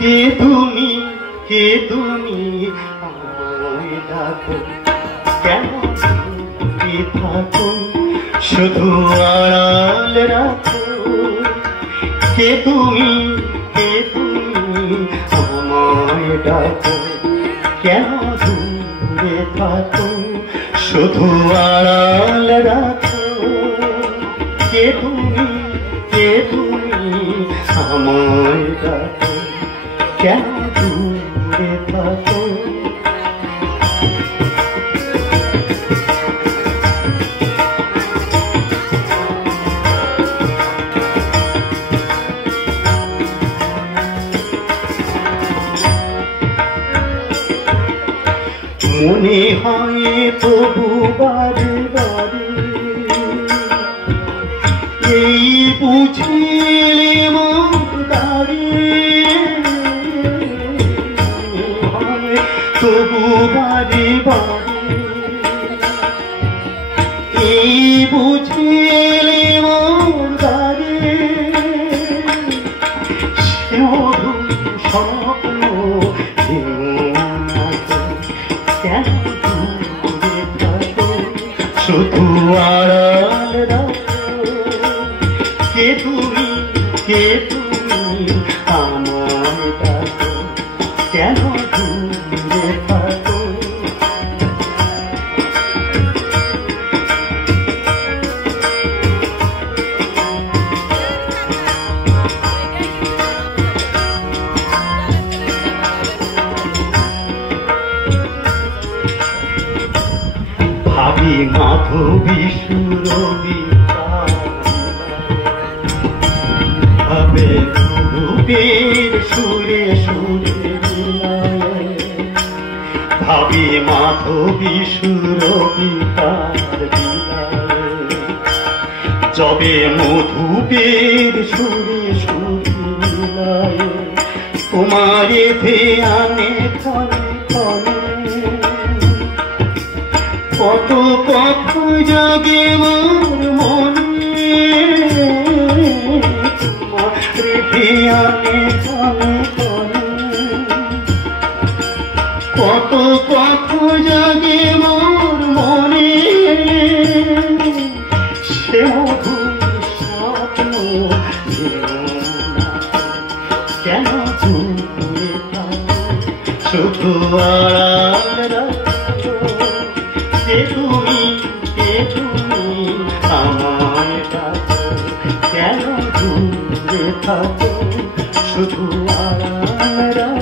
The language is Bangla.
কে তুমি, কে তুমি আমায় ডাকো, কেন তুমি থাকো শুধু আড়াল রাখো। কে তুমি, কে তুমি আমায় ডাকো, কেন দূরে থাকো শুধু আড়াল রাখো। কে তুমি, কে তুমি আমায় ডাকো, কেন দূরে থাকো। মনে হয় তবু বারে বারে এই বুঝিলে মনে হয় তবু বারে বারে এই বুঝিলে মনে সে মধুর স্বপ্ন কেন দূরে থাকো শুধু আড়াল রাখো। কে তুমি, কে তুমি আমায় ডাকো, কেন দূরে থাকো। ভাবি মাধবী সুরবি ভাবে রূপের সুরে সুরে মিলায়। ভাবি মাধবী সুরবি তার বিলায়, যবে মধুপের সুরে সুরে মিলায়। তোমারে ধ্যানে ক্ষণে ক্ষণে কত কত জাগে মোর মনে। তোমার ধ্যানে ক্ষণে ক্ষণে কত কত জাগে মোর মনে। সে মধুর স্বপ্ন কেন দূরে থাকো শুধু আড়াল রাখো। কে তুমি, কে তুমি আমায় ডাকো, কেন দূরে থাকো শুধু আড়াল রাখো।